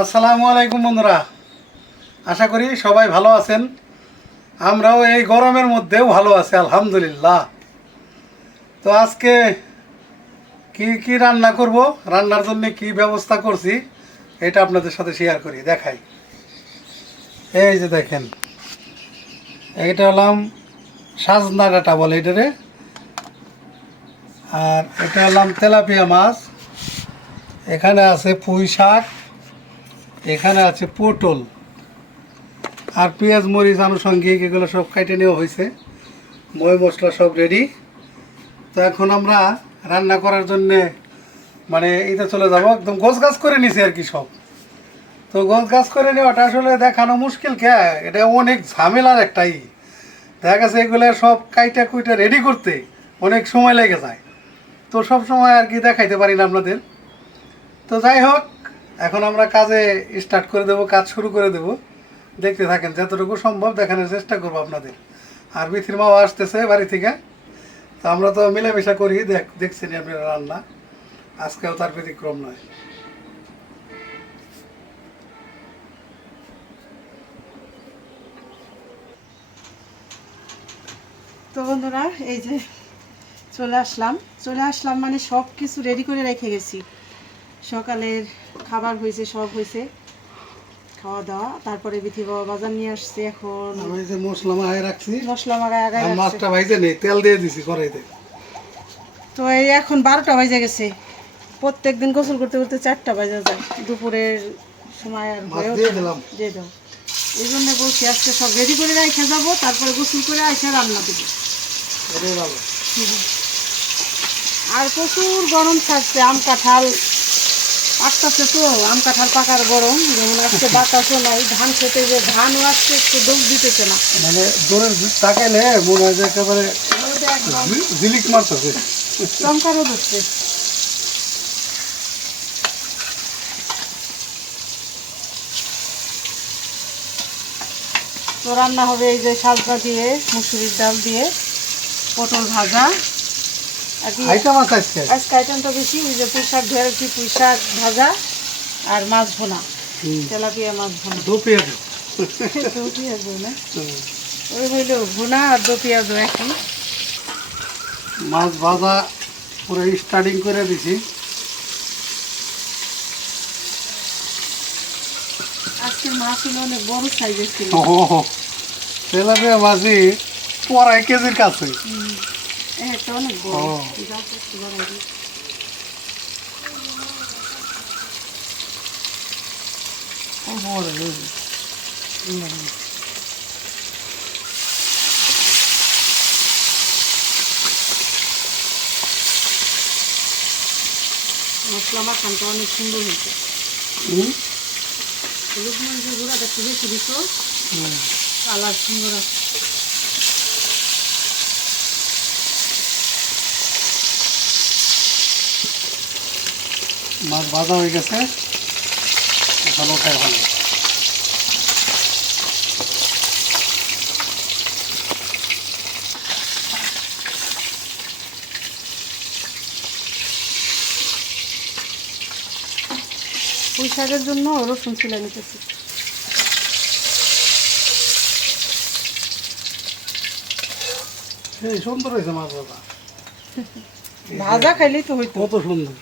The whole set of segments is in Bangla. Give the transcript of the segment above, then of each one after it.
আসসালামু আলাইকুম বন্ধুরা, আশা করি সবাই ভালো আছেন। আমরাও এই গরমের মধ্যেও ভালো আছি আলহামদুলিল্লাহ। তো আজকে কি কি রান্না করব, রান্নার জন্য কি ব্যবস্থা করছি এটা আপনাদের সাথে শেয়ার করি, দেখাই। এই যে দেখেন, এইটা হলাম সাজনা ডাঁটা বলে এটারে, আর এটা হলাম তেলাপিয়া মাছ। এখানে আছে পুঁই শাক, এখানে আছে পটল, আর পেঁয়াজ মরিচ আনুষঙ্গিক এগুলো সব কাটে নেওয়া হয়েছে। ময় মশলা সব রেডি। তো এখন আমরা রান্না করার জন্যে মানে এটা চলে যাব, একদম গোছ গাছ করে নিছি আর কি সব। তো গোছ গাছ করে নেওয়াটা আসলে দেখানো মুশকিল কে, এটা অনেক ঝামেলার একটাই। দেখা গেছে এগুলো সব কাইটা কুইটা রেডি করতে অনেক সময় লেগে যায়। তো সব সময় আর কি দেখাইতে পারি না আপনাদের। তো যাই হোক, এখন আমরা কাজে স্টার্ট করে দেব, কাজ শুরু করে দেব। দেখতে থাকেন, যতটুকু সম্ভব দেখানোর চেষ্টা করবো আপনাদের। আর বিথির মাও আসতেছে বাড়ি থেকে। তো আমরা তো মিলেমিশা করি, দেখছেন আপনারা রান্না, আজকেও তার ব্যতিক্রম নয়। তো বন্ধুরা, এই যে চলে আসলাম মানে সব কিছু রেডি করে রেখে গেছি। সকালের খাবার হয়েছে, সব হয়েছে, খাওয়া দাওয়া। তারপরে বিথি বাবা বাজার নিয়ে আসছে। এখন আমি যে মশলা মাখায় রাখছি, মশলা মাখায় আগায় রাখছে। মাছটা ভাইজে নেই, তেল দিয়ে দিছি কড়াইতে। তো এই এখন 12টা বাজে গেছে। প্রত্যেক দিন গোসল করতে করতে 4টা বাজে যায়। দুপুরের সময় আর দিয়ে দিলাম। দিয়ে দাও, এই জন্য বলছি আজকে সব রেডি করে রেখে যাবো, তারপরে গোসল করে আইসা রান্না দেবো। এটাই ভালো। আর প্রচুর গরম থাকছে, আম কাঁঠাল পাকতেছে। তো আম কাঁঠাল পাকার গরম, যেমন আজকে বাতাসও নাই। ধান খেতে যে ধানও আসছে, একটু ডোক দিতেছে না, মানে দূরের তাকাইলে মনে হয় যে একেবারে ঝিলিক মারতেছে, চমকারও হচ্ছে। তো রান্না হবে এই যে সাজনা দিয়ে, মুসুরির ডাল দিয়ে, পটল ভাজা। আর কি আজকে আইটেমটা বেশি, ওই যে পুঁই শাক ধরে রাখছি, পুঁই শাক ভাজা আর মাছ ভোনা, তেলাপিয়া মাছ ভোনা। দো পেঁয়াজ দো পেঁয়াজ না, ওই হইলো ভোনা আর দো পেঁয়াজ একই। মাছ ভাজা পুরো স্টার্টিং করে দিছি। আজকের মাছ হলো অনেক বড় সাইজের ছিল। তেলাপিয়া মাছই 2.5 কেজির কাছে। একটা অনেক বড়। মশলা মাখানটা অনেক সুন্দর হয়েছে। হলুদ মরিচের গুঁড়াটা একটু বেশি দিত, কালার সুন্দর আছে। মাছ ভাজা হয়ে গেছে, এখন ওঠায় ভালো। পুঁই শাকের জন্য রসুন ছিলে নিতেছি। এই সুন্দর হয়েছে মাছ ভাজা। ভাজা খাইলেই তো হইতো। কত সুন্দর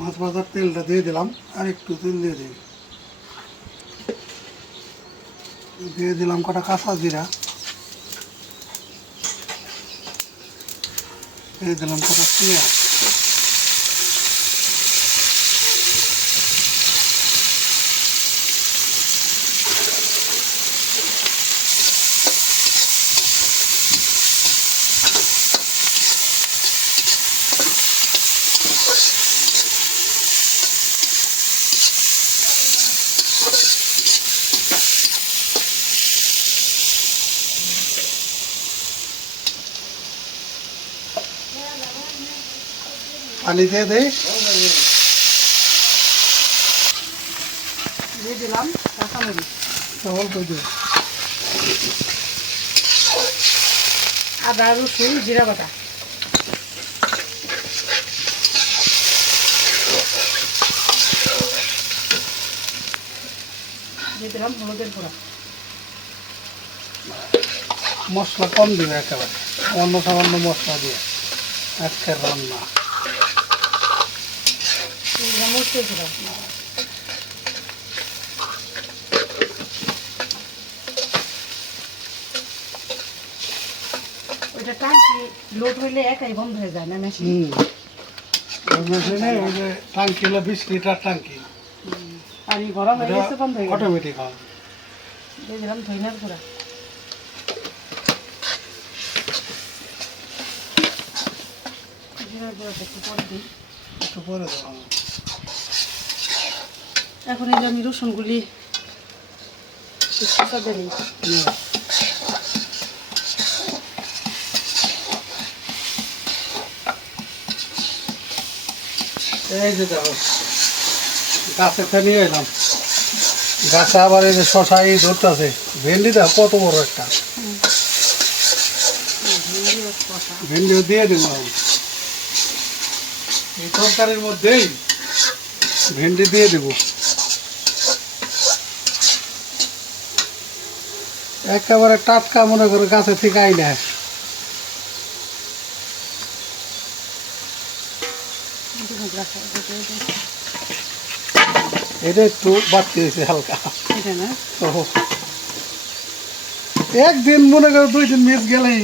মাছ ভাজার তেলটা দিয়ে দিলাম, আর একটু তেল দিয়ে দিলাম কটা কাঁচা জিরা, দিয়ে দিলাম কটা পেঁয়াজ, পানি দিয়ে দিই, দিয়ে দিলাম কাঁচামরিচ, অল্প দিয়ে আদা রসুন জিরা বাটা। দিয়ে দিলাম হলুদের গুঁড়া। মশলা কম দিবে একেবারে, অন্য সামান্য মশলা দিয়ে আজকের রান্না। মরিচের গুঁড়া, ওইটা টাঙ্কি লোড হইলে একাই বন্ধ হয়ে যায় না মেশিন। ওই মেশিনে ওই যে টাঙ্কি হলো 20 লিটার টাঙ্কি, পানি গরম হয়ে গেছে, বন্ধ হয়ে গেছে। অটোমেটিক হয়। দিয়ে দিলাম ধনিয়ার গুঁড়া, জিরার গুঁড়াটা একটু পরে দিই। একটু পরে দেবো। এখন এই যে আমি রসুনগুলি একটু দিয়ে দিই। এই যে দেখো গাছে ফেলে এলাম, গাছে আবার এই যে শশাই ধরতেছে, ভেন্ডি দেখো কত বড় একটা, ভেন্ডিও দিয়ে দিব। এই তরকারির মধ্যেই ভেন্ডি দিয়ে দেব। একেবারে টাটকা মনে করে গাছে থেকে আইলে। এটা একটু বাড়তি হয়েছে হালকা, একদিন মনে করো 2 দিন মিস গেলেই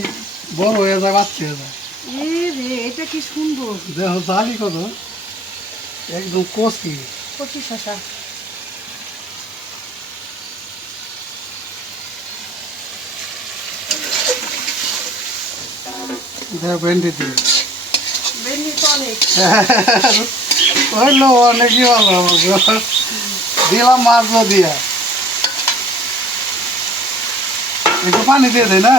বড় হয়ে যায়, বাড়তি হয়ে যায়। এটা কি সুন্দর দেখো জালি কত, একদম কচি কচি শসা। দেখো ভেন্ডি দিয়ে ভেন্ডি তো অনেক হইলো, অনেকই ভালো আমাকে দিলাম মাছগুলো দিয়া। একটু পানি দিয়ে দেয় না,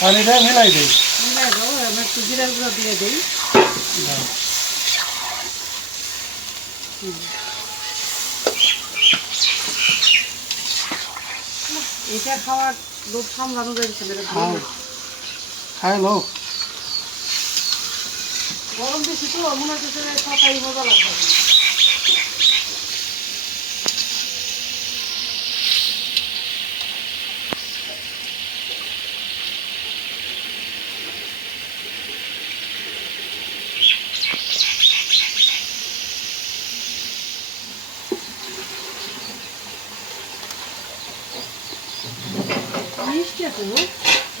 পানিটা মিলাই দেয়। একটু জিরার গুঁড়ো দিয়ে দিই। এটা খাওয়ার লোভ সামলানো যাচ্ছে না, খাই লো। গরম বেশি তো মনে হচ্ছে সকালে মজা লাগবে।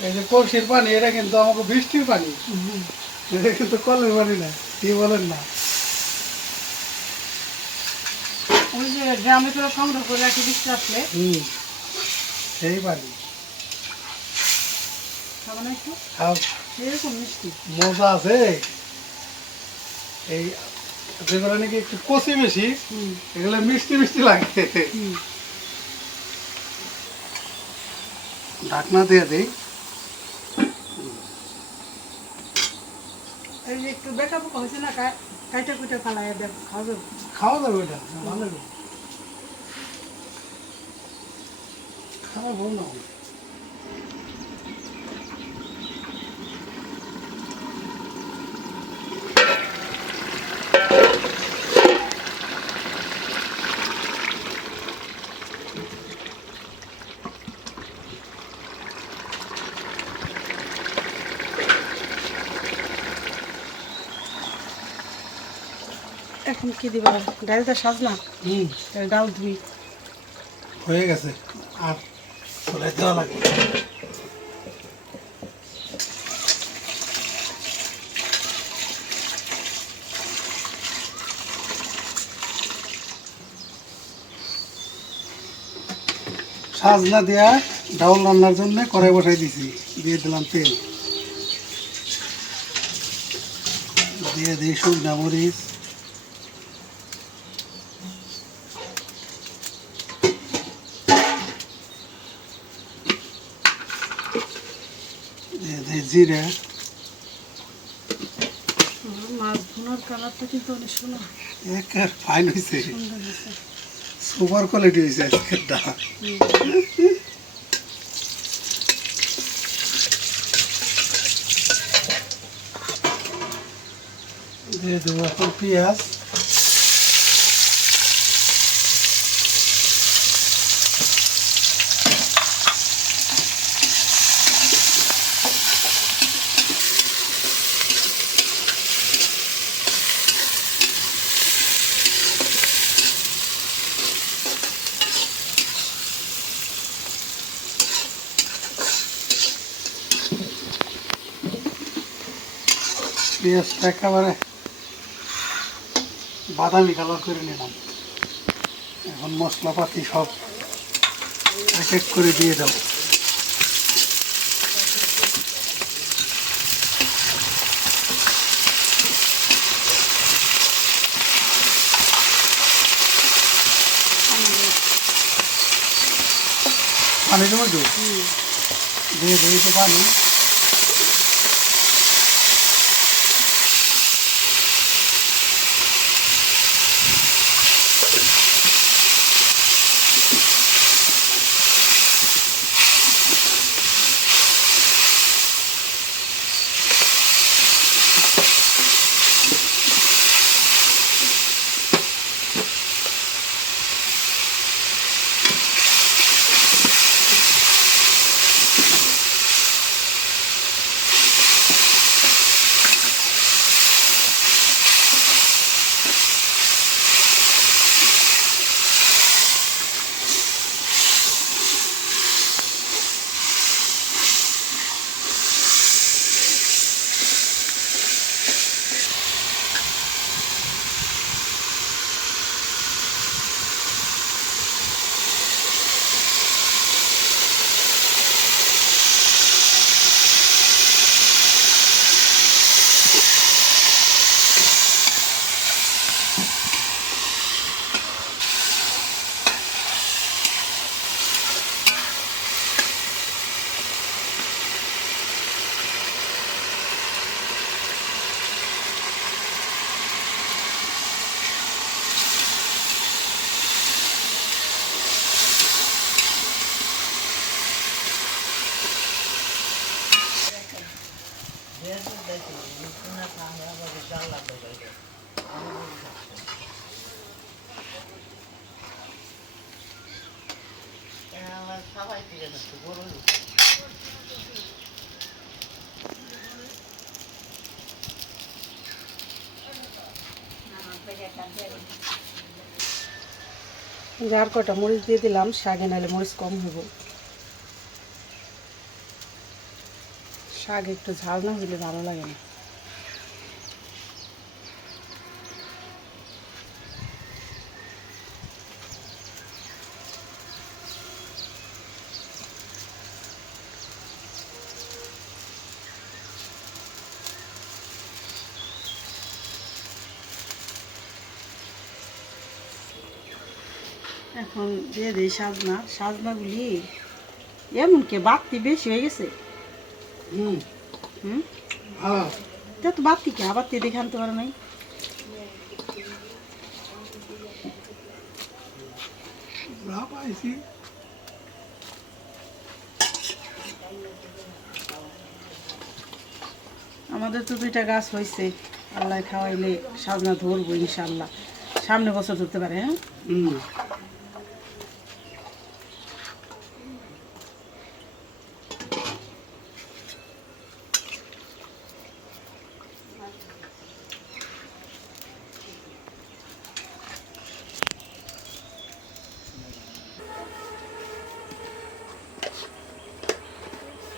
এই যে কলসির পানি, এটা কিন্তু আমাকে বৃষ্টির পানি, এটা কিন্তু কলের পানি না, কি বলেন না। ওই যে গ্রামে তোরা সংগ্রহ করে রাখি বৃষ্টি আসলে সেই পানি খাবো না একটু, খাও, এরকম মিষ্টি মজা আছে। এই যেগুলো নাকি একটু কচি বেশি, এগুলো মিষ্টি মিষ্টি লাগে। ঢাকনা দিয়ে দিই। এই যে একটু বেকা পোকা হয়েছে না, কাইটা কুইটা ফালাই দেখ, খাওয়া যাবে। খাওয়া যাবে ওটা, ভালো লাগবে, খাওয়া না। এখন কি দিবা, ডালটা সাজনা, ডাল ধুই হয়ে গেছে, আর চলে দেওয়া লাগে। সাজনা দেওয়া ডাউল রান্নার জন্য কড়াই বসাই দিছি, দিয়ে দিলাম তেল, দিয়ে দিই শুকনা মরিচ, দিয়ে দিই জিরা। মাছ ভুনার কালারটা কিন্তু অনেক সুন্দর, একের ফাইন হয়েছে, সুন্দর হয়েছে। সুপার কোয়ালিটি হয়েছে আজকেরটা। দিয়ে দেবো এখন পেঁয়াজ, পেঁয়াজটা একেবারে বাদামি কালার করে নিলাম। এখন মশলাপাতি সব এক এক করে দিয়ে দাও। পানি দেবো তো দিয়ে দিই তো পানি। যার কটা মরিচ দিয়ে দিলাম, শাকে নাহলে মরিচ কম হইব। শাক একটু ঝাল না হলে ভালো লাগে না। এখন দিয়ে দিই সাজনা। সাজনাগুলি এমন কে বাড়তি বেশি হয়ে গেছে। হুম হুম হ্যাঁ তা তো বাড়তি কে বাড়তি দেখে আনতে পারো নাই। পাইছি আমাদের তো 2টা গাছ হয়েছে, আল্লাহ খাওয়াইলে সাজনা ধরবো ইনশাল্লাহ, সামনে বছর ধরতে পারে। হ্যাঁ হুম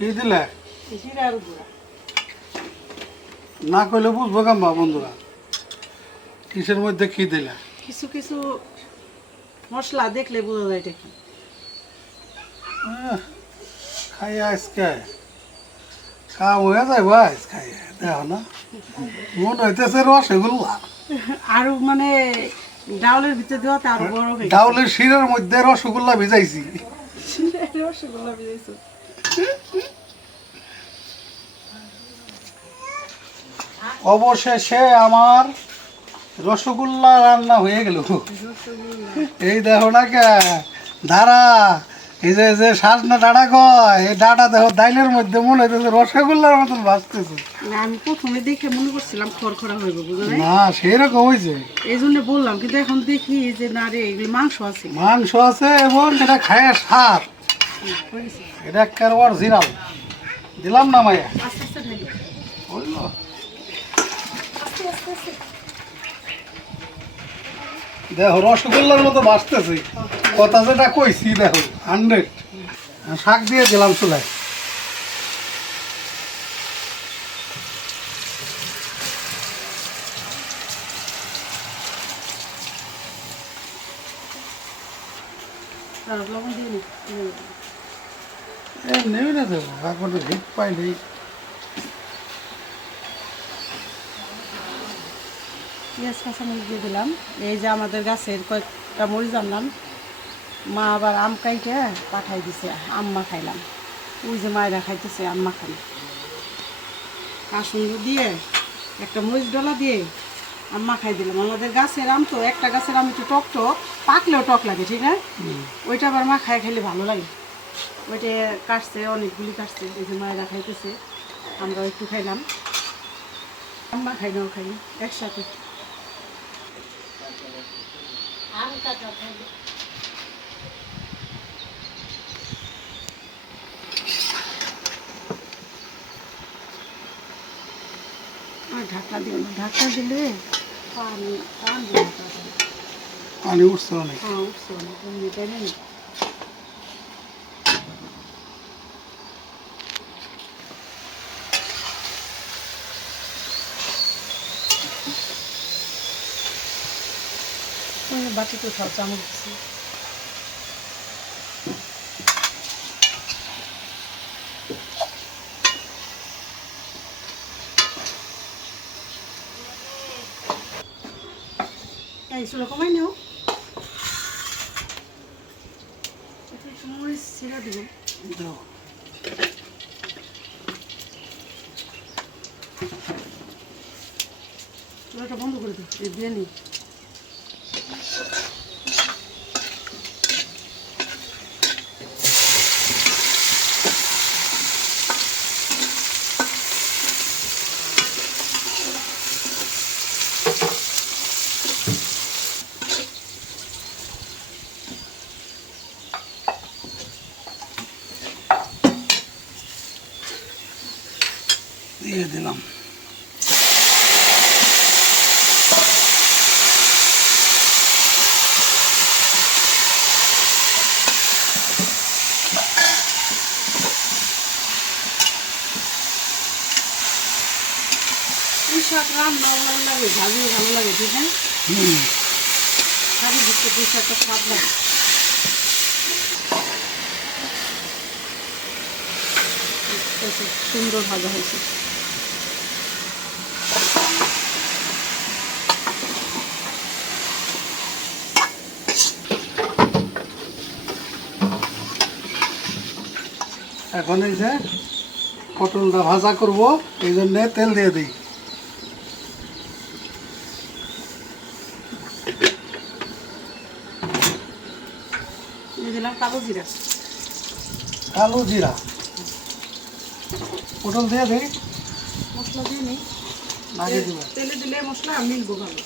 কি দিলে জিরার গুঁড়া না কইলে বুঝবো কাম্বা বন্ধুরা কিসের মধ্যে কি দিলে। কিছু কিছু মশলা দেখলে বোঝা যায় এটা কি। খাই আজকে কাম হয়ে যায় ভাই খাই দেখো না মন হইতেছে রসগোল্লা। আরো মানে ডাউলের ভিতরে দেওয়া তো আরো বড় হয়ে গেছে। ডাউলের শিরের মধ্যে রসগোল্লা ভিজাইছি। রসগোল্লা ভিজাইছো। অবশেষে আমার রসগোল্লা রান্না হয়ে গেল। এই দেখো না কে ধারা এই যে সাজনা ডাটা কয় এই ডাটা দেখো ডাইলের মধ্যে মনে হইতেছে রসগোল্লার মতন ভাজতেছে। না আমি প্রথমে দেখে মনে করছিলাম খড়খড়া হইব, বুঝো নাই? না সেরকম হয়েছে, এই জন্য বললাম, কিন্তু এখন দেখি যে না রে এগুলি মাংস আছে। মাংস আছে এবং এটা খায় স্বাদ, এটা একটা অরিজিনাল। দিলাম না মাইয়া আস্তে আস্তে ঢালি। বললো আস্তে আস্তে আস্তে। দেখো রসগোল্লার মতো ভাজতেছে, কথা যেটা কইছি দেখো 100। শাক দিয়ে দিলাম চুলায়। লবণ দিয়ে নি নেই না দেবো এখন হিট পাইলেই পেঁয়াজ কাঁচামরিচ দিয়ে দিলাম। এই যে আমাদের গাছের কয়েকটা মরিচ আনলাম, মা আবার আম কাইটে পাঠাই দিছে, আম্মা খাইলাম। ওই যে মায়েরা খাইতেছে আম্মা খান কাসুন্দ দিয়ে একটা মরিচ ডলা দিয়ে আম্মা খাই দিলাম। আমাদের গাছের আম তো, একটা গাছের আম একটু টক টক, পাকলেও টক লাগে, ঠিক না? ওইটা আবার মা খাই খাইলে ভালো লাগে। ওইটা কাটছে, অনেকগুলি কাটছে, এই যে মায়েরা খাইতেছে, আমরাও একটু খাইলাম। আম্মা খাই নাও খাই একসাথে। ঢাকা দিও না, ঢাকা দিলে পানি পানি উঠছে অনেক। হ্যাঁ উঠছে অনেক, তাই না? বাটিতে খাও চামচ দিচ্ছি। এই চুলো কমাই নিও, একটু মরিচ ছেড়ে দিব। চুলাটা বন্ধ করে দিও, দিয়ে নিই। দিয়ে দিলাম। পুঁই শাক রান্নাও ভালো লাগে, ভাজিও ভালো লাগে, ঠিক না? শাড়ি দিচ্ছে পুঁই শাকটা স্বাদ লাগে। সুন্দর ভাজা হয়েছে। এখন এই যে পটলটা ভাজা করব, এই জন্যে তেল দিয়ে দিই। দিয়ে দিলাম কালো জিরা। কালো জিরা, পটল দিয়ে দিই, মশলা দিয়ে নিই। আগে দিব। তেলে দিলে মশলা মিলবো ভালো।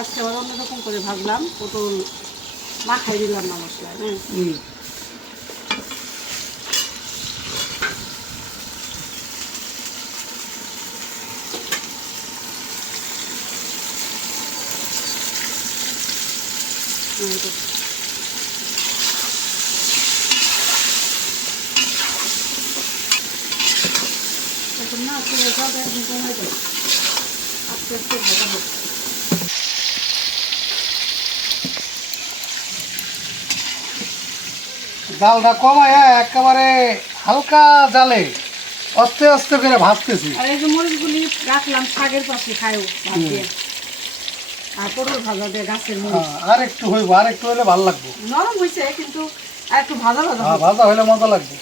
আজকে আবার অন্যরকম করে ভাজলাম, পটল মাখাই দিলাম না মশলায়। হ্যাঁ এখন না চলে যাবে, একদিন কমে যাবে, আস্তে আস্তে ভাজা হবে। জালটা কমায় একেবারে হালকা জালে আস্তে আস্তে করে ভাজতেছি। আর এই যে মরিচগুলি রাখলাম শাকের পাশে খায়ও ভাত দিয়ে, আর পটল ভাজা দিয়ে গাছের মরিচ। আর একটু হইব, আর একটু হইলে ভালো লাগবে। নরম হয়েছে কিন্তু আর একটু ভাজা ভাজা হবে। ভাজা হইলে মজা লাগবে।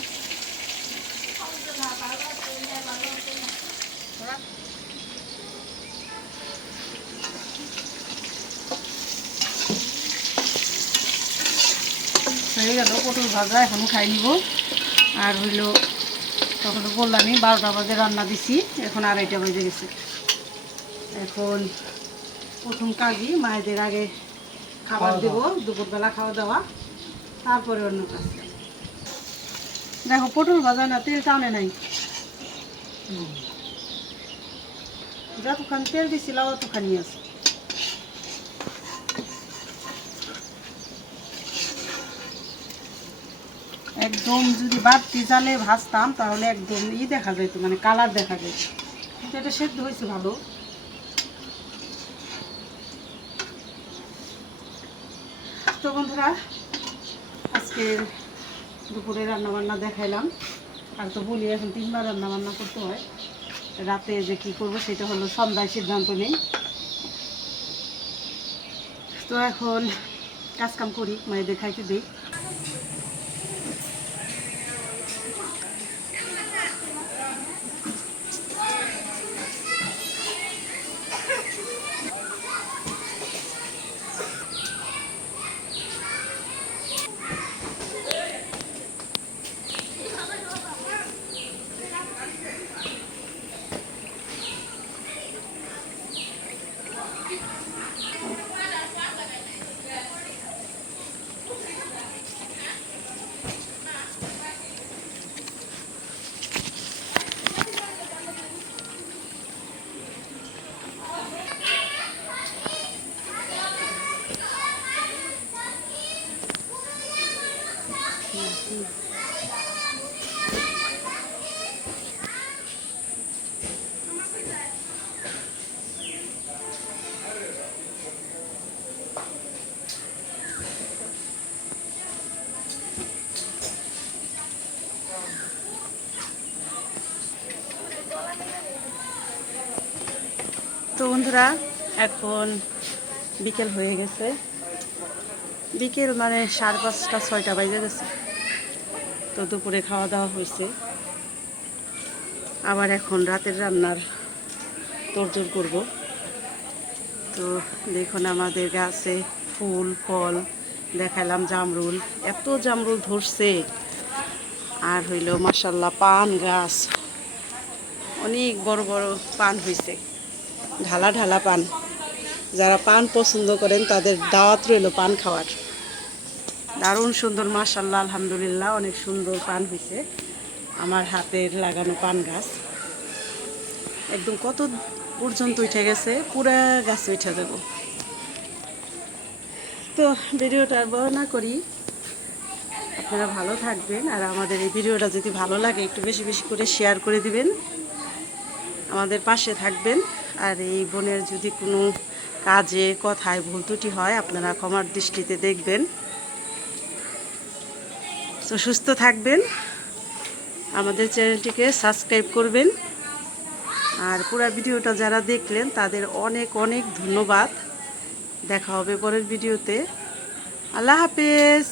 হয়ে গেল পটল ভাজা, এখনও খাই নিব। আর হইল তখন তো বললামই 12টা বাজে রান্না দিছি, এখন 2:30 বেজে গেছে। এখন প্রথম কাজই মায়েদের আগে খাবার দেবো, দুপুরবেলা খাওয়া দাওয়া, তারপরে অন্য কাজ। দেখো পটল ভাজা না তেল টানে নাই, যতখানি তেল দিছিলাম অতখানি আছে। একদম যদি বাড়তি জালে ভাজতাম তাহলে একদম দেখা যেত, মানে কালার দেখা যেত, কিন্তু এটা সেদ্ধ হয়েছে ভালো। তো বন্ধুরা, আজকের দুপুরে রান্নাবান্না দেখাইলাম। আর তো বলি এখন 3 বার রান্নাবান্না করতে হয়, রাতে যে কি করব সেটা হলো সন্ধ্যায় সিদ্ধান্ত নেই। তো এখন কাজকাম করি, মায়েদের খাইতে দিই। তো বন্ধুরা, এখন বিকেল হয়ে গেছে, বিকেল মানে 5:30 6টা বাজে গেছে। তো দুপুরে খাওয়া দাওয়া হয়েছে, আবার এখন রাতের রান্নার তোড়জোড় করব। তো দেখুন আমাদের গাছে ফুল ফল দেখালাম, জামরুল, এত জামরুল ধরছে। আর হইল মাশাল্লাহ পান গাছ, অনেক বড় বড় পান হয়েছে, ঢালা ঢালা পান। যারা পান পছন্দ করেন তাদের দাওয়াত রইল পান খাওয়ার। দারুণ সুন্দর মাশাল্লাহ, আলহামদুলিল্লাহ, অনেক সুন্দর পান হয়েছে। আমার হাতের লাগানো পান গাছ একদম কত পর্যন্ত উঠে গেছে, পুরা গাছ উঠে যাব। তো ভিডিওটা আর বড় না করি, আপনারা ভালো থাকবেন। আর আমাদের এই ভিডিওটা যদি ভালো লাগে একটু বেশি বেশি করে শেয়ার করে দিবেন, আমাদের পাশে থাকবেন। আর এই বোনের যদি কোনো কাজে কথায় ভুল ত্রুটি হয় আপনারা ক্ষমার দৃষ্টিতে দেখবেন। তো সুস্থ থাকবেন, আমাদের চ্যানেলটিকে সাবস্ক্রাইব করবেন। আর পুরো ভিডিওটা যারা দেখলেন তাদের অনেক অনেক ধন্যবাদ। দেখা হবে পরের ভিডিওতে। আল্লাহ হাফেজ।